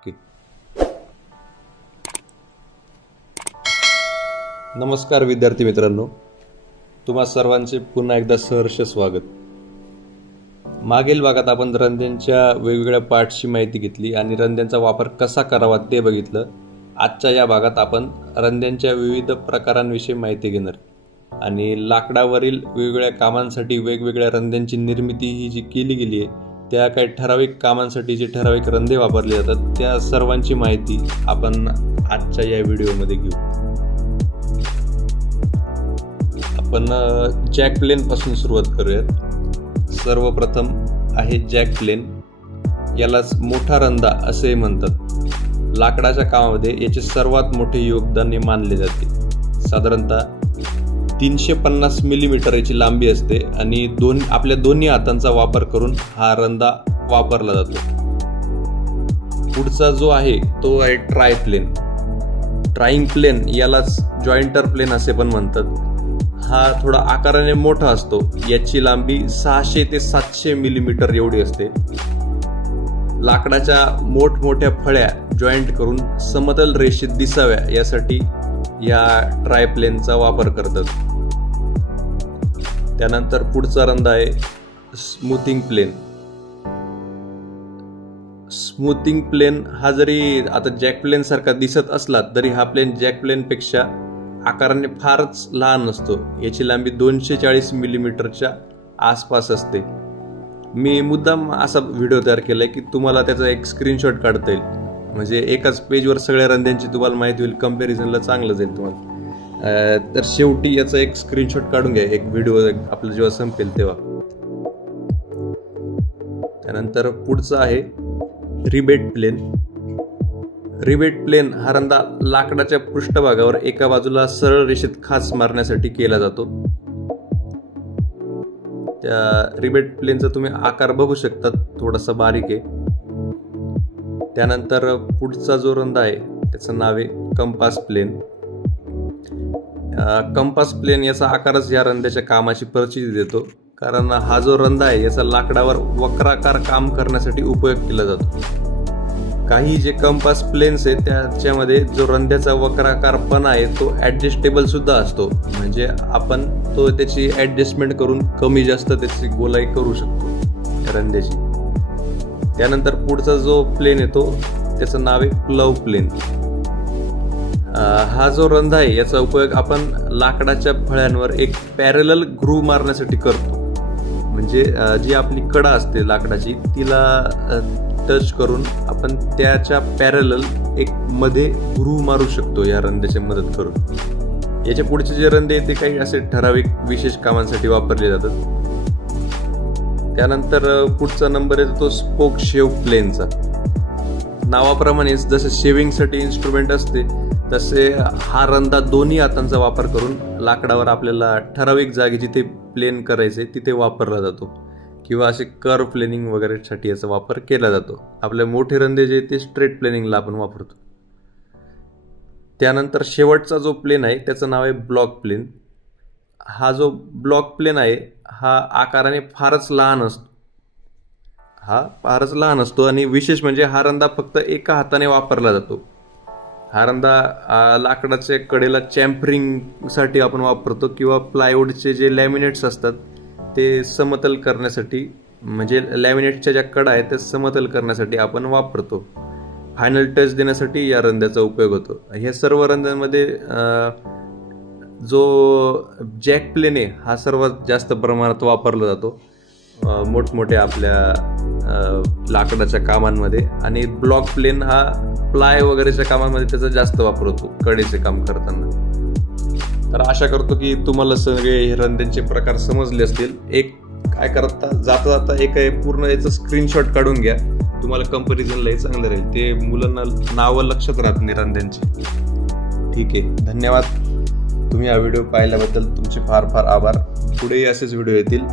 Okay. नमस्कार विद्यार्थी मित्रांनो, तुम्हा सर्वांचे पुन्हा एकदा सहर्ष स्वागत. मागील भागात आपण रंध्यांच्या वेगवेगळ्या पार्ट्सची माहिती घेतली आणि रंध्यांचा वापर कसा करावा ते बघितलं. आजच्या या भागात आपण रंध्यांच्या विविध प्रकारांविषयी माहिती घेणार आणि लाकडावरील वेगवेगळ्या कामांसाठी वेगवेगळ्या रंध्यांची निर्मिती ही जी केली गेली आहे त्या काही ठराविक कामांसाठी जे ठराविक रंधे वापरले जातात त्या सर्वांची माहिती आपण आजच्या या व्हिडिओमध्ये घेऊ. आपण जॅक प्लेन पासून सुरुवात करूयात. सर्वप्रथम आहे जॅक प्लेन. यालाच मोठा रंधा असे म्हणतात. लाकडाच्या कामामध्ये याचे सर्वात मोठे योगदान मानले जाते. साधारणतः 350 मिलीमीटर याची लांबी असते आणि आपल्या दोन्ही हातांचा वापर करून हा रंधा वापरला जातो. पुढचा जो आहे तो आहे ट्राय प्लेन. ट्राइंग प्लेन यालाच जॉइंटर प्लेन असे पण म्हणतात. हा थोडा आकाराने मोठा असतो. याची लांबी 600 ते 700 मिलीमीटर एवढी असते. लाकडाच्या मोठमोठ्या फळ्या जॉईंट करून समतल रेषेत दिसाव्या यासाठी या ट्राय प्लेनचा वापर करतात. त्यानंतर पुढचा रंधा आहे स्मूथिंग प्लेन. स्मूथिंग प्लेन हा जरी आता जॅक प्लेन सारखा दिसत असला तरी हा प्लेन जॅक प्लेन पेक्षा आकाराने फारच लहान असतो. याची लांबी 240 मिलीमीटरच्या आसपास असते. मी मुद्दाम असा व्हिडिओ तयार केलाय की तुम्हाला त्याचा एक स्क्रीनशॉट काढता येईल, म्हणजे एकाच पेजवर सगळ्या रंध्यांची तुम्हाला माहिती होईल. कम्पॅरिझनला चांगलं जाईल तुम्हाला. तर शेवटी याचा एक स्क्रीनशॉट काढून घ्या, एक व्हिडिओ आपलं जेव्हा संपेल तेव्हा. त्यानंतर पुढचं आहे रिबेट प्लेन. रिबेट प्लेन हा रंधा लाकडाच्या पृष्ठभागावर एका बाजूला सरळ रेषेत खाच मारण्यासाठी केला जातो. त्या रिबेट प्लेनचा तुम्ही आकार बघू शकता, थोडासा बारीक आहे. त्यानंतर पुढचा जो रंधा आहे त्याचं नाव आहे कंपास प्लेन. कंपास प्लेन याचा आकारच या रंध्याच्या कामाची प्रचिती देतो, कारण हा जो रंधा आहे याचा लाकडावर वक्राकार काम करण्यासाठी उपयोग केला जातो. काही जे कंपास प्लेन्स आहेत त्याच्यामध्ये जो रंध्याचा वक्राकारपणा आहे तो ऍडजस्टेबल सुद्धा असतो, म्हणजे आपण त्याची ऍडजस्टमेंट करून कमी जास्त त्याची गोलाई करू शकतो रंध्याची. त्यानंतर पुढचा जो प्लेन येतो त्याचं नाव आहे प्लव प्लेन. हा जो रंधा आहे याचा उपयोग आपण लाकडाच्या फळ्यांवर एक पॅरलल ग्रूव्ह मारण्यासाठी करतो, म्हणजे जी आपली कडा असते लाकडाची तिला टच करून आपण त्याच्या पॅरलल एक मध्ये ग्रूव्ह मारू शकतो या रंध्याची मदत करून. याच्या पुढचे जे रंधे ते काही असे ठराविक विशेष कामांसाठी वापरले जातात. त्यानंतर पुढचा नंबर येतो तो स्पोक शेव प्लेनचा. नावाप्रमाणेच जसे शेविंगसाठी इन्स्ट्रुमेंट असते तसे हा रंधा दोन्ही हातांचा वापर करून लाकडावर आपल्याला ठराविक जागी जिथे प्लेन करायचे तिथे वापरला जातो, किंवा असे कर्व प्लेनिंग वगैरेसाठी याचा वापर केला जातो. आपले मोठे रंधे जे ते स्ट्रेट प्लेनिंगला आपण वापरतो. त्यानंतर शेवटचा जो प्लेन आहे त्याचं नाव आहे ब्लॉक प्लेन. हा जो ब्लॉक प्लेन आहे हा आकाराने फारच लहान असतो आणि विशेष म्हणजे हा रंधा फक्त एका हाताने वापरला जातो. हा रंधा लाकडाच्या कडेला चॅम्फरिंग साठी आपण वापरतो, किंवा प्लायवूडचे जे लॅमिनेट्स असतात ते समतल करण्यासाठी, म्हणजे लॅमिनेटच्या ज्या कडा आहेत त्या समतल करण्यासाठी आपण वापरतो. फायनल टच देण्यासाठी या रंध्याचा उपयोग होतो. ह्या सर्व रंध्यांमध्ये जो जॅक प्लेन आहे हा सर्वात जास्त प्रमाणात वापरला जातो मोठमोठ्या आपल्या लाकडाच्या कामांमध्ये, आणि ब्लॉक प्लेन हा प्लाय वगैरेच्या कामांमध्ये त्याचा जास्त वापर होतो कडेचे काम करताना. तर आशा करतो की तुम्हाला सगळे हे रंध्यांचे प्रकार समजले असतील. एक काय करता जाता एक पूर्ण याचं स्क्रीनशॉट काढून घ्या, तुम्हाला कंपॅरिझनलाही चांगलं राहील. ते मुलांना नावं लक्षात राहत नाही रंध्यांची. ठीक आहे, धन्यवाद. तुम्ही हा व्हिडिओ पाहिल्याबद्दल तुमचे फार फार आभार. पुढेही असेच व्हिडिओ येतील.